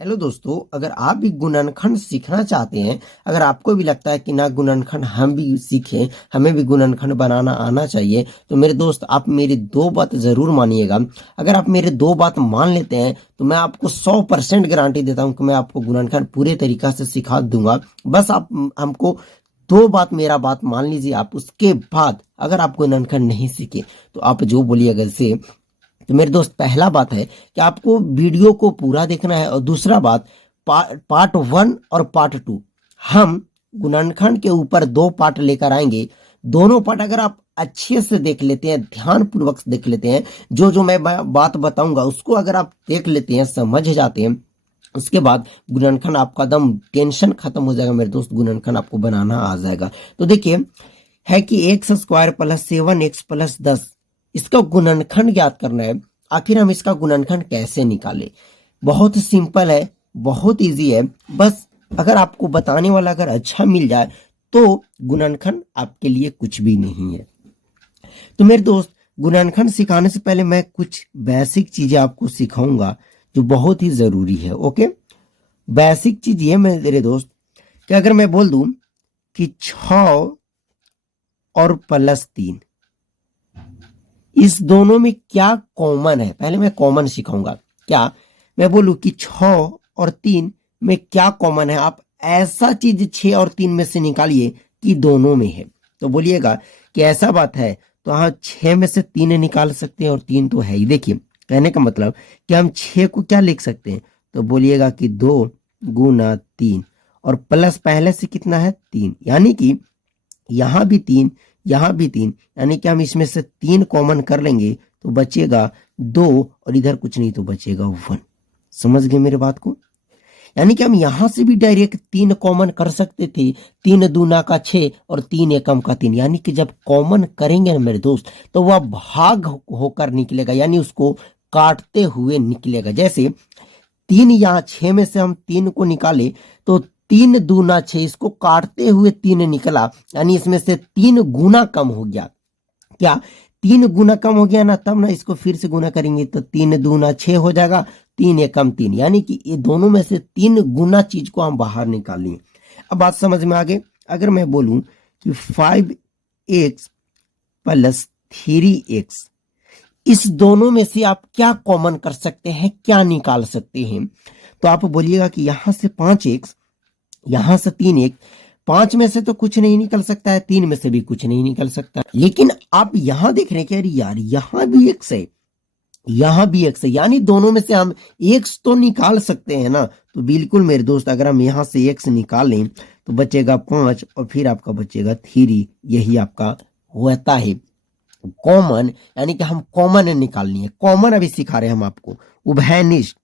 Hello दोस्तों, अगर आप भी गुणनखंड सीखना चाहते हैं, अगर आपको भी लगता है कि ना गुणनखंड हम भी सीखें, हमें भी गुणनखंड बनाना आना चाहिए, तो मेरे दोस्त आप मेरी दो बात जरूर मानिएगा। अगर आप मेरे दो बात मान लेते हैं तो मैं आपको 100% गारंटी देता हूं कि मैं आपको गुणनखंड पूरे तरीका से सिखा दूंगा। बस आप हमको दो बात मेरा बात मान लीजिए। आप उसके बाद अगर आप गुणनखंड नहीं सीखे तो आप जो बोलिएगा से। तो मेरे दोस्त पहला बात है कि आपको वीडियो को पूरा देखना है, और दूसरा बात पार्ट 1 और पार्ट 2 हम गुणनखंड के ऊपर दो पार्ट लेकर आएंगे। दोनों पार्ट अगर आप अच्छे से देख लेते हैं, ध्यान पूर्वक देख लेते हैं, जो जो मैं बात बताऊंगा उसको अगर आप देख लेते हैं, समझ जाते हैं, उसके बाद गुणनखंड आपका दम टेंशन खत्म हो जाएगा मेरे दोस्त। गुणनखंड आपको बनाना आ जाएगा। तो देखिए है कि x square plus 7x plus 10, इसका गुणनखंड ज्ञात करना है। आखिर हम इसका गुणनखंड कैसे निकालें? बहुत ही सिंपल है, बहुत इजी है। बस अगर आपको बताने वाला अगर अच्छा मिल जाए तो गुणनखंड आपके लिए कुछ भी नहीं है। तो मेरे दोस्त गुणनखंड सिखाने से पहले मैं कुछ बेसिक चीजें आपको सिखाऊंगा जो बहुत ही जरूरी है। ओके, बेसिक चीज ये मेरे दोस्त कि अगर मैं बोल दूं कि 6 और प्लस 3, इस दोनों में क्या कॉमन है, पहले मैं कॉमन सिखाऊंगा। क्या मैं बोलूं कि 6 और 3 में क्या कॉमन है, आप ऐसा चीज 6 और 3 में से निकालिए कि दोनों में है। तो बोलिएगा कि ऐसा बात है तो हाँ, 6 में से 3 निकाल सकते हैं और 3 तो है ही। देखिए कहने का मतलब कि हम 6 को क्या लिख सकते हैं, तो बोलिएगा कि 2 गुना 3 और प्लस पहले से कितना है 3, यानी कि यहां भी 3 यहां भी 3, यानी कि हम इसमें से 3 कॉमन कर लेंगे तो बचेगा 2 और इधर कुछ नहीं तो बचेगा 1। समझ गए मेरे बात को? यानी कि हम यहां से भी डायरेक्ट 3 कॉमन कर सकते थे। 3 दूना का 6 और 3 एकम का 3, यानी कि जब कॉमन करेंगे ना मेरे दोस्त तो वह भाग होकर निकलेगा, यानी उसको काटते हुए निकलेगा। जैसे 3 यहाँ 6 में से हम 3 को निकाले तो 3 दूना 6, इसको काटते हुए 3 निकला, यानी इसमें से 3 गुना कम हो गया। क्या 3 गुना कम हो गया ना, तब ना इसको फिर से गुना करेंगे तो 3 दूना 6 हो जाएगा, 3 एकम 3, यानी कि ये दोनों में से 3 गुना चीज को हम बाहर निकाल लिए। अब बात समझ में आ गई। अगर मैं बोलूं कि 5x प्लस 3x, इस दोनों में से आप क्या कॉमन कर सकते हैं, क्या निकाल सकते हैं? तो आप बोलिएगा कि यहां से 5x, यहां से 3x, 5 में से तो कुछ नहीं निकल सकता है, 3 में से भी कुछ नहीं निकल सकता। लेकिन आप यहां देख रहे हैं कि अरे यार यहां भी x है, यहां भी x है, यानी दोनों में से हम x तो निकाल सकते हैं ना। तो बिल्कुल मेरे दोस्त, अगर हम यहां से x निकाल लें तो बचेगा 5 और फिर आपका बचेगा 3। यही आपका होता है कॉमन, यानी कि हम कॉमन निकालनी है। कॉमन अभी सिखा रहे हैं हम आपको, उभयनिष्ठ।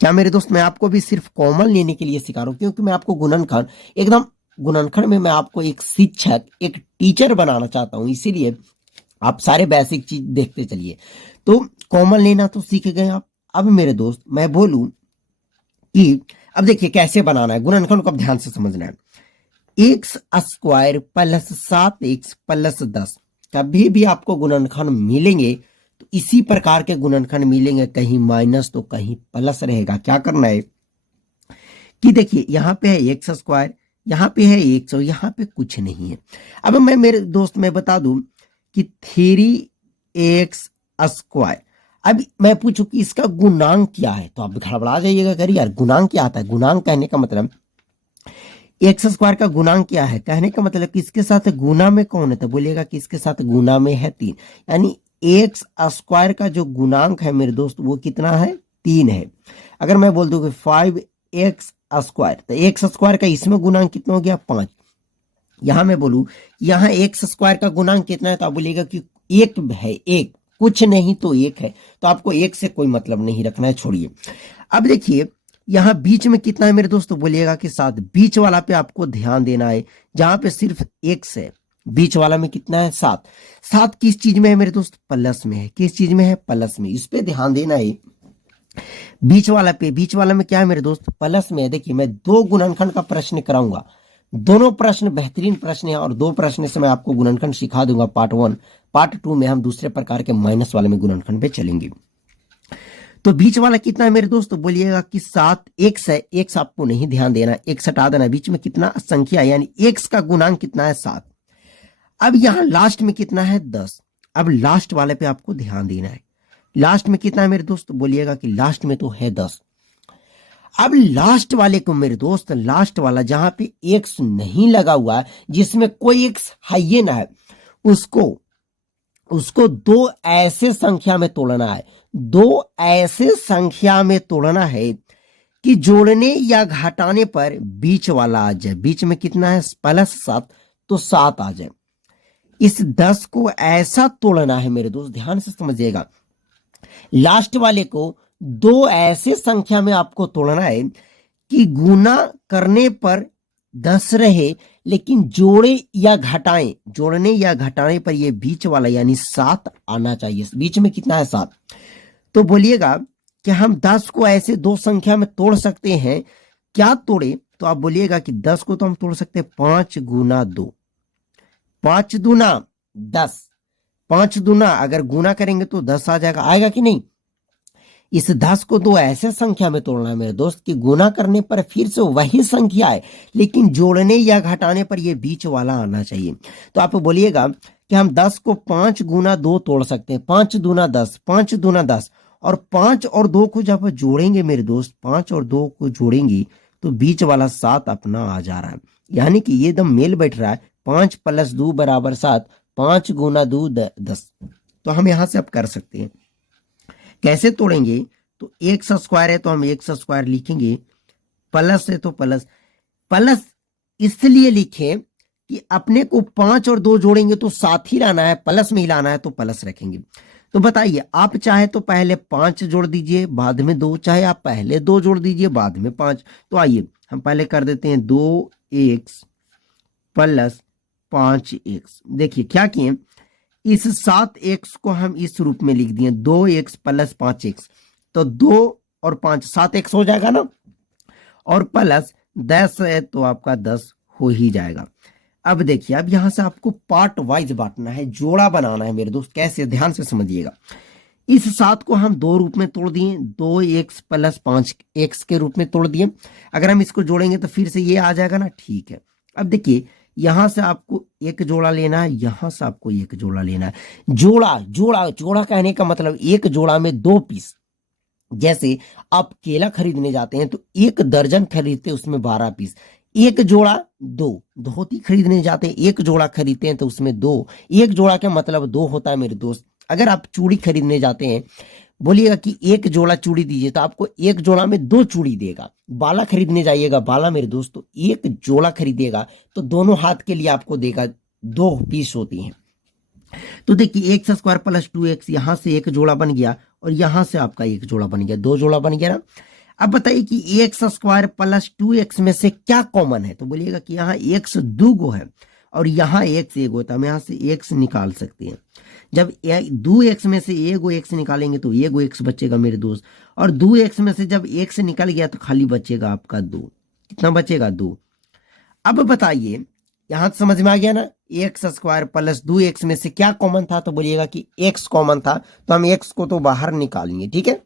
क्या मेरे दोस्त मैं आपको भी सिर्फ कॉमन लेने के लिए सिखा रहा हूं, क्योंकि मैं आपको गुणनखंड एकदम, गुणनखंड में मैं आपको एक शिक्षक, एक टीचर बनाना चाहता हूं, इसीलिए आप सारे बेसिक चीज देखते चलिए। तो कॉमन लेना तो सीख गए आप। अब मेरे दोस्त मैं बोलूं कि अब देखिए कैसे बनाना है गुणनखंड को, अब ध्यान से समझना है। X square plus 7x plus 10, कभी भी आपको गुणनखंड मिलेंगे तो इसी प्रकार के गुणनखंड मिलेंगे, कहीं माइनस तो कहीं प्लस रहेगा। क्या करना है कि देखिए यहां पे है एक्स स्क्वायर, यहां पे है एक्स और यहां पे कुछ नहीं है। अब मैं मेरे दोस्त मैं बता दूं कि 3x स्क्वायर, अब मैं पूछूं कि इसका गुणांक क्या है, तो आप घबरा जाइएगा, करिए यार गुणांक क्या आता है। गुणांक कहने का मतलब एक्स स्क्वायर का गुणांक क्या है, कहने का मतलब कि इसके साथ गुना में कौन है, तो बोलिएगा कि इसके साथ गुना में है 3, यानी एक्स स्क्वायर का जो गुणांक है मेरे दोस्त वो कितना है, 3 है। अगर मैं बोल दूं कि 5x स्क्वायर, तो एक्स स्क्वायर का इसमें गुणांक कितना हो गया, 5। यहां मैं बोलूं यहां एक्स स्क्वायर का गुणांक कितना है, तो आप बोलिएगा कि 1 है, 1 कुछ नहीं तो 1 है। तो आपको 1 से कोई मतलब नहीं रखना है, छोड़िए। अब देखिए यहां बीच में कितना है मेरे दोस्तों, बोलिएगा कि 7। बीच वाला पे आपको ध्यान देना है, जहां पे सिर्फ x है, बीच वाला में कितना है, 7। 7 किस चीज में है मेरे दोस्त, प्लस में है। किस चीज में है, प्लस में, इस पे ध्यान देना है। बीच वाला पे, बीच वाला में क्या है मेरे दोस्त, प्लस में है। देखिए मैं 2 गुणनखंड का प्रश्न कराऊंगा, दोनों प्रश्न बेहतरीन प्रश्न है, और 2 प्रश्न से मैं आपको गुणनखंड सिखा दूंगा। पार्ट 1, पार्ट 2 में हम दूसरे प्रकार के माइनस वाले में गुणनखंड पे चलेंगे। तो बीच वाला कितना है मेरे दोस्त? तो बोलिएगा कि 7 एक्स है। एक्स आपको नहीं ध्यान देना, एक्स हटा देना। बीच में कितना संख्या यानी एक्स का गुणांक कितना है? 7। अब यहां लास्ट में कितना है? 10। अब लास्ट वाले पे आपको ध्यान देना है। लास्ट में कितना है मेरे दोस्त? तो बोलिएगा कि लास्ट में तो है 10। अब लास्ट वाले को मेरे दोस्त, लास्ट वाला जहां पे एक्स नहीं लगा हुआ है, जिसमें कोई एक्स है ये ना है, उसको दो ऐसे संख्या में तोड़ना है। दो ऐसे संख्या में तोड़ना है कि जोड़ने या घटाने पर बीच वाला आ जाए। बीच में कितना है? +7, तो 7 आ जाए। इस 10 को ऐसा तोड़ना है मेरे दोस्त, ध्यान से समझिएगा। लास्ट वाले को दो ऐसे संख्या में आपको तोड़ना है कि गुना करने पर 10 रहे, लेकिन जोड़ने या घटाने पर ये बीच वाला यानी 7 आना चाहिए। बीच में कितना है? 7। तो बोलिएगा कि हम 10 को ऐसे दो संख्या में तोड़ सकते हैं। क्या तोड़े? तो आप बोलिएगा कि 10 को तो हम तोड़ सकते हैं 5 गुना 2। 5 दूना 10। 5 दूना अगर गुना करेंगे तो 10 आ जाएगा। आएगा कि नहीं? इस 10 को दो ऐसे संख्या में तोड़ना है मेरे दोस्त कि गुना करने पर फिर से वही संख्या है, लेकिन जोड़ने या घटाने पर यह बीच वाला आना चाहिए। तो आप बोलिएगा कि हम 10 को 5 गुना 2 तोड़ सकते हैं। 5 दूना 10, 5 दूना 10। और 5 और 2 को जब जोड़ेंगे मेरे दोस्त, 5 और 2 को जोड़ेंगे तो बीच वाला 7 अपना आ जा रहा है, यानी कि ये एकदम मेल बैठ रहा है। 5 + 2 = 7। 5 गुना 2 10। तो हम यहां से अब कर सकते हैं। कैसे तोड़ेंगे? तो एक्स स्क्वायर है तो हम एक्स स्क्वायर लिखेंगे, प्लस है तो प्लस। प्लस इसलिए लिखे कि अपने को 5 और 2 जोड़ेंगे तो 7 ही लाना है, प्लस में ही लाना है, तो प्लस रखेंगे। तो बताइए, आप चाहे तो पहले 5 जोड़ दीजिए बाद में 2, चाहे आप पहले 2 जोड़ दीजिए बाद में 5। तो आइए हम पहले कर देते हैं 2x + 5x। देखिए क्या किए, इस 7x को हम इस रूप में लिख दिए, 2x + 5x। तो 2 और 5 7x हो जाएगा ना, और प्लस 10 है तो आपका 10 हो ही जाएगा। अब देखिए, अब यहां से आपको पार्ट वाइज बांटना है, जोड़ा बनाना है मेरे दोस्त। कैसे? ध्यान से समझिएगा। इस 7 को हम 2 रूप में तोड़ दिए, 2x + 5x के रूप में तोड़ दिए। अगर हम इसको जोड़ेंगे तो फिर से ये आ जाएगा ना, ठीक है। अब देखिए, यहां से आपको एक जोड़ा लेना है, यहां से आपको एक जोड़ा लेना है। जोड़ा जोड़ा जोड़ा कहने का मतलब एक जोड़ा में 2 पीस। जैसे आप केला खरीदने जाते हैं तो 1 दर्जन खरीदते हैं, उसमें 12 पीस। एक जोड़ा 2। धोती खरीदने जाते हैं, 1 जोड़ा खरीदते हैं तो उसमें 2। एक जोड़ा का मतलब 2 होता है मेरे दोस्त। अगर आप चूड़ी खरीदने जाते हैं, बोलिएगा कि 1 जोड़ा चूड़ी दीजिए, तो आपको 1 जोड़ा में 2 चूड़ी देगा। बाला खरीदने जाइएगा, बाला मेरे दोस्त, तो 1 जोड़ा खरीदिएगा तो दोनों हाथ के लिए आपको देगा, 2 पीस होती हैं। तो देखिए, एक्स स्क्वायर + 2x, यहां से एक जोड़ा बन गया और यहां से आपका एक जोड़ा बन गया, 2 जोड़ा बन गया ना। अब बताइए कि एक्स स्क्वायर + 2x में से क्या कॉमन है? तो बोलिएगा कि यहाँ x 2 गो है और यहाँ x 1 होता है। हम यहाँ से x निकाल सकते हैं। जब 2x में से 1 x निकालेंगे तो 1 x बचेगा मेरे दोस्त, और 2x में से जब x निकल गया तो खाली बचेगा आपका 2। कितना बचेगा? 2। अब बताइए, यहां समझ में आ गया ना? एक्स स्क्वायर + 2x में से क्या कॉमन था? तो बोलिएगा कि x कॉमन था, तो हम x को तो बाहर निकालेंगे, ठीक है।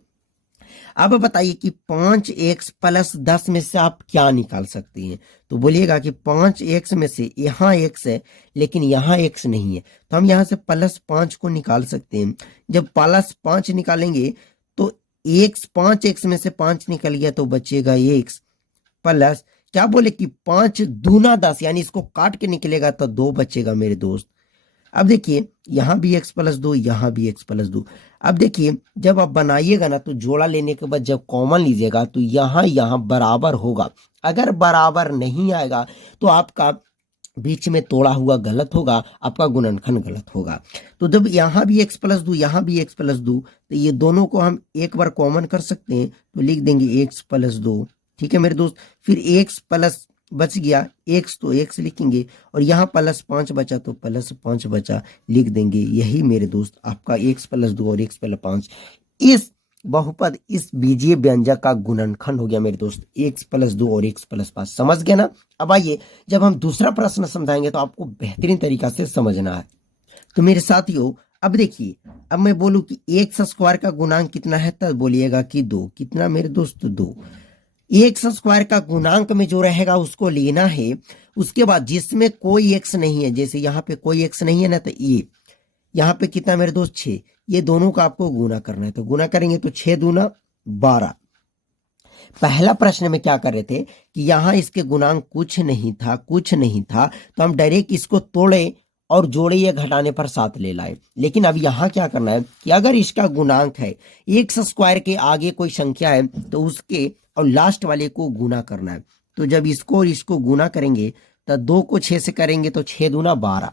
अब बताइए कि 5x + 10 में से आप क्या निकाल सकते हैं? तो बोलिएगा कि 5x में से यहाँ x है लेकिन यहाँ x नहीं है, तो हम यहाँ से +5 को निकाल सकते हैं। जब +5 निकालेंगे तो x 5x में से 5 निकल गया तो बचेगा x प्लस, क्या बोले कि 5 दूना 10, यानी इसको काट के निकलेगा तो 2 बचेगा मेरे दोस्त। अब देखिए, यहां भी x + 2, यहां भी x + 2। अब देखिए, जब आप बनाइएगा ना तो जोड़ा लेने के बाद जब कॉमन लीजिएगा तो यहां बराबर होगा। अगर बराबर नहीं आएगा तो आपका बीच में तोड़ा हुआ गलत होगा, आपका गुणनखंड गलत होगा। तो जब यहां भी x + 2, यहां भी x + 2, तो ये दोनों को हम एक बार कॉमन कर सकते हैं, तो लिख देंगे x + 2, ठीक है मेरे दोस्त। फिर x प्लस बच गया, x तो x लिखेंगे, और यहाँ +5 बचा तो +5 बचा, लिख देंगे। यही मेरे दोस्त आपका x + 2 और x + 5 इस बहुपद, इस बीजीय व्यंजक का गुणनखंड हो गया मेरे दोस्त, x + 2 और x + 5। समझ गया ना? अब आइए, जब हम दूसरा प्रश्न समझाएंगे तो आपको बेहतरीन तरीका से समझना है। तो मेरे साथियों, अब देखिए, अब मैं बोलूं कि एक्स स्क्वायर का गुणांक कितना है, तब बोलिएगा कि 2। कितना मेरे दोस्त, 2। एक्स स्क्वायर का गुणांक में जो रहेगा उसको लेना है। उसके बाद जिसमें कोई एक्स नहीं है, जैसे यहाँ पे कोई एक्स नहीं है ना, तो ये यहाँ पे कितना मेरे दोस्त, 6। ये दोनों का आपको गुना करना है, तो गुना करेंगे तो 6 दूना 12। पहला प्रश्न में क्या कर रहे थे कि यहां इसके गुणांक कुछ नहीं था, कुछ नहीं था, तो हम डायरेक्ट इसको तोड़े और जोड़े या घटाने पर 7 ले लाए। लेकिन अब यहां क्या करना है कि अगर इसका गुणांक है, एक्स स्क्वायर के आगे कोई संख्या है तो उसके और लास्ट वाले को गुना करना है। तो जब इसको और इसको गुना करेंगे तो 2 को 6 से करेंगे तो 6 दूना 12।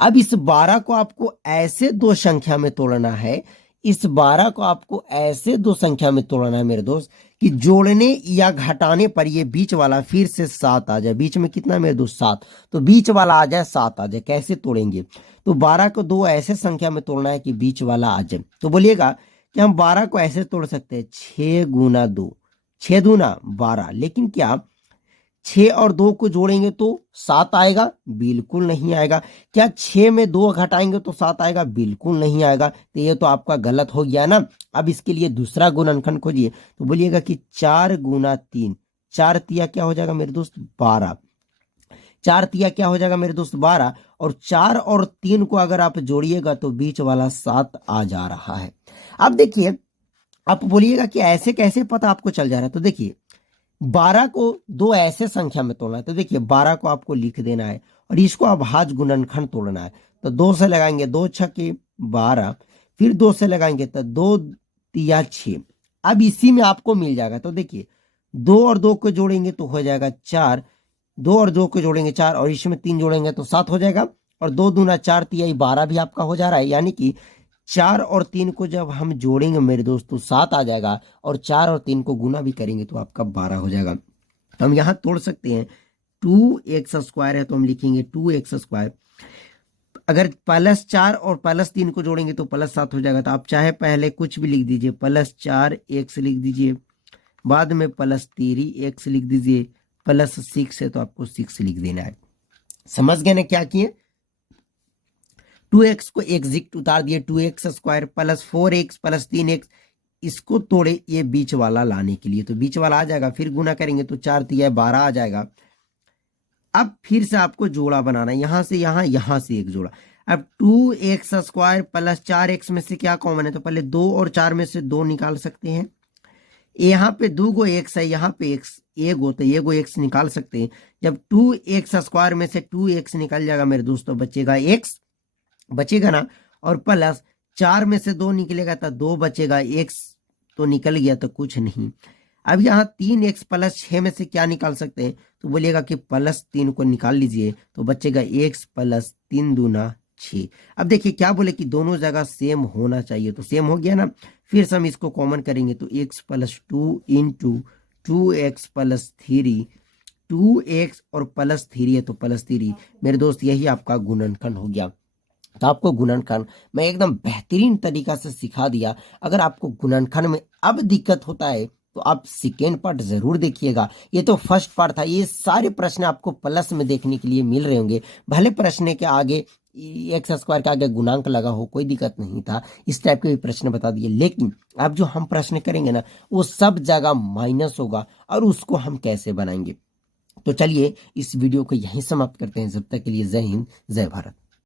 अब इस 12 को आपको ऐसे दो संख्या में तोड़ना है, इस 12 को आपको ऐसे दो संख्या में तोड़ना है मेरे दोस्त कि जोड़ने या घटाने पर ये बीच वाला फिर से 7 आ जाए। बीच में कितना मेरे दोस्त, 7। तो बीच वाला आ जाए, 7 आ जाए। कैसे तोड़ेंगे, तो 12 को दो ऐसे संख्या में तोड़ना है कि बीच वाला आ जाए। तो बोलिएगा कि हम 12 को ऐसे तोड़ सकते हैं, 6 गुना 2, 6 दूना 12। लेकिन क्या 6 और 2 को जोड़ेंगे तो 7 आएगा? बिल्कुल नहीं आएगा। क्या 6 में 2 घटाएंगे तो 7 आएगा? बिल्कुल नहीं आएगा। तो ये तो आपका गलत हो गया ना। अब इसके लिए दूसरा गुणनखंड खोजिए। तो बोलिएगा कि 4 गुना 3, 4 तिया क्या हो जाएगा मेरे दोस्त, 12। 4 तिया क्या हो जाएगा मेरे दोस्त, 12। और 4 और 3 को अगर आप जोड़िएगा तो बीच वाला 7 आ जा रहा है। अब देखिए, आप बोलिएगा कि ऐसे कैसे पता आपको चल जा रहा है। तो देखिए, 12 को दो ऐसे संख्या में तोड़ना है। तो देखिए, 12 को आपको लिख देना है और इसको आप भाज्य गुणनखंड तोड़ना है। तो 2 से लगाएंगे, 2 छक्के 12, फिर 2 से लगाएंगे तो 2 तिया 6। अब इसी में आपको मिल जाएगा। तो देखिए, 2 और 2 को जोड़ेंगे तो हो जाएगा 4, 2 और 2 को जोड़ेंगे 4, और इसमें 3 जोड़ेंगे तो 7 हो जाएगा। और 2 दूना 4 तिया 12 भी आपका हो जा रहा है। यानी कि 4 और 3 को जब हम जोड़ेंगे मेरे दोस्तों 7 आ जाएगा, और 4 और 3 को गुना भी करेंगे तो आपका 12 हो जाएगा। तो हम यहाँ तोड़ सकते हैं। 2x स्क्वायर है तो हम लिखेंगे 2x स्क्वायर। अगर +4 और +3 को जोड़ेंगे तो +7 हो जाएगा। तो आप चाहे पहले कुछ भी लिख दीजिए, +4x लिख दीजिए, बाद में +3x लिख दीजिए, +6 है तो आपको 6 लिख देना है। समझ गए ना क्या किए? 2x को एग्जिट उतार दिए, 2x स्क्वायर +4x +3x, इसको तोड़े ये बीच वाला लाने के लिए। तो बीच वाला आ जाएगा, फिर गुना करेंगे तो 4 तिया 12 आ जाएगा। अब फिर से आपको जोड़ा बनाना है, यहां से यहां, यहां से एक जोड़ा। अब 2x स्क्वायर +4x में से क्या कॉमन है, तो पहले 2 और 4 में से 2 निकाल सकते हैं। यहाँ पे 2 गो x है, यहाँ पे x एगो, तो एगो x निकाल सकते हैं। जब 2x स्क्वायर में से 2x निकल जाएगा मेरे दोस्तों, बचेगा x, बचेगा ना। और प्लस 4 में से 2 निकलेगा तो 2 बचेगा, x तो निकल गया तो कुछ नहीं। अब यहाँ 3x +6 में से क्या निकाल सकते हैं, तो बोलिएगा कि +3 को निकाल लीजिए तो बचेगा x +3 दूना 6। अब देखिए क्या बोले कि दोनों जगह सेम होना चाहिए, तो सेम हो गया ना। फिर से हम इसको कॉमन करेंगे तो x +2 इंटू 2x +3, 2x और +3 है तो +3। मेरे दोस्त यही आपका गुणनखंड हो गया। तो आपको गुणनखंड मैं एकदम बेहतरीन तरीका से सिखा दिया। अगर आपको गुणनखंड में अब दिक्कत होता है तो आप सेकेंड पार्ट जरूर देखिएगा। ये तो फर्स्ट पार्ट था। ये सारे प्रश्न आपको प्लस में देखने के लिए मिल रहे होंगे। भले प्रश्न के आगे एक्स स्क्वायर के आगे गुणांक लगा हो, कोई दिक्कत नहीं था, इस टाइप के भी प्रश्न बता दिए। लेकिन अब जो हम प्रश्न करेंगे ना, वो सब जगह माइनस होगा, और उसको हम कैसे बनाएंगे। तो चलिए इस वीडियो को यहीं समाप्त करते हैं। जब तक के लिए जय हिंद, जय भारत।